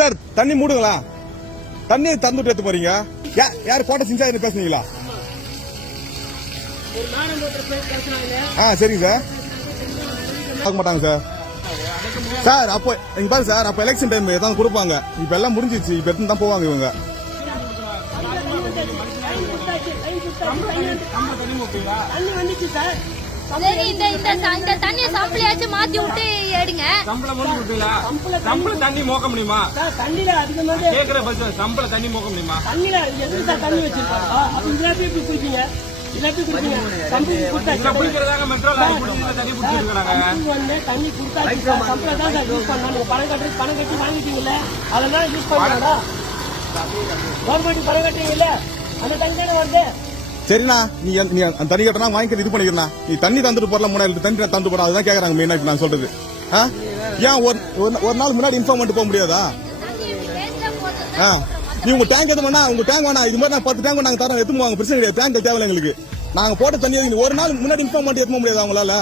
Brother தண்ணி மூடுங்களா? தண்ணி தந்துட்டு எடுத்து போறீங்க. யார் கோட்டை சின்சாயிரம் பேசுனீங்களா? சரிங்க சார். பார்க்க மாட்டாங்க சார். சார் அப்போ இங்க பாருங்க சார், அப்ப எலெக்ஷன் டைம் ஏதாவது கொடுப்பாங்க. இப்ப எல்லாம் முடிஞ்சிச்சு. இப்ப எடுத்து தான் போவாங்க இவங்க. சரி, இந்த தண்ணி சம்பளையாச்சும் மாத்தி விட்டு எடுங்க. சம்பளம் சம்பளம் தண்ணி மோக்க முடியுமா? தண்ணியில அதிகமாக கேக்குற பஸ் சம்பள தண்ணி மோக்க முடியுமா? தண்ணியில எதுக்கு சார் தண்ணி வச்சிருக்காங்க? அப்ப இல்லாட்டி எப்படி குடிப்பீங்க? இல்லாட்டி குடிப்பீங்க. குடிக்கிறதாங்க மெட்ரோ தண்ணி குடிச்சிருக்காங்க. தண்ணி கொடுத்தாச்சு சார், சம்பளம் தான் சார் யூஸ் பண்ணணும். பணம் கட்டி வாங்கிட்டீங்கல்ல, அதெல்லாம் யூஸ் பண்ணாடா. கவர்மெண்ட் பணம் கட்டுறீங்கல்ல, அந்த தண்ணி தானே வருது. சரிண்ணா, நீ தண்ணி கட்டணா வாங்கிக்கிறது இது பண்ணிக்கிறா. நீ தண்ணி தந்துட்டு போறல, 3000 தண்ணி தந்து போறா. அதுதான் கேக்குறாங்க மெயினா நான் சொல்றது. ஏன் ஒரு நாள் முன்னாடி இன்ஃபார்ம் பண்ணிட்டு போக முடியாதா? நீ உங்க டேங்க் எது வேணா, உங்க டேங்க் வேணா, இது மாதிரி நான் 10 டேங்க் நாங்க தரோம், எடுத்து போவாங்க. பிரச்சனை கிடையாது. டேங்க் தேவையில்லை எங்களுக்கு. நாங்க போட்ட தண்ணி ஒரு நாள் முன்னாடி இன்ஃபார்ம் பண்ணிட்டு எடுத்து போக முடியாது அவங்களால.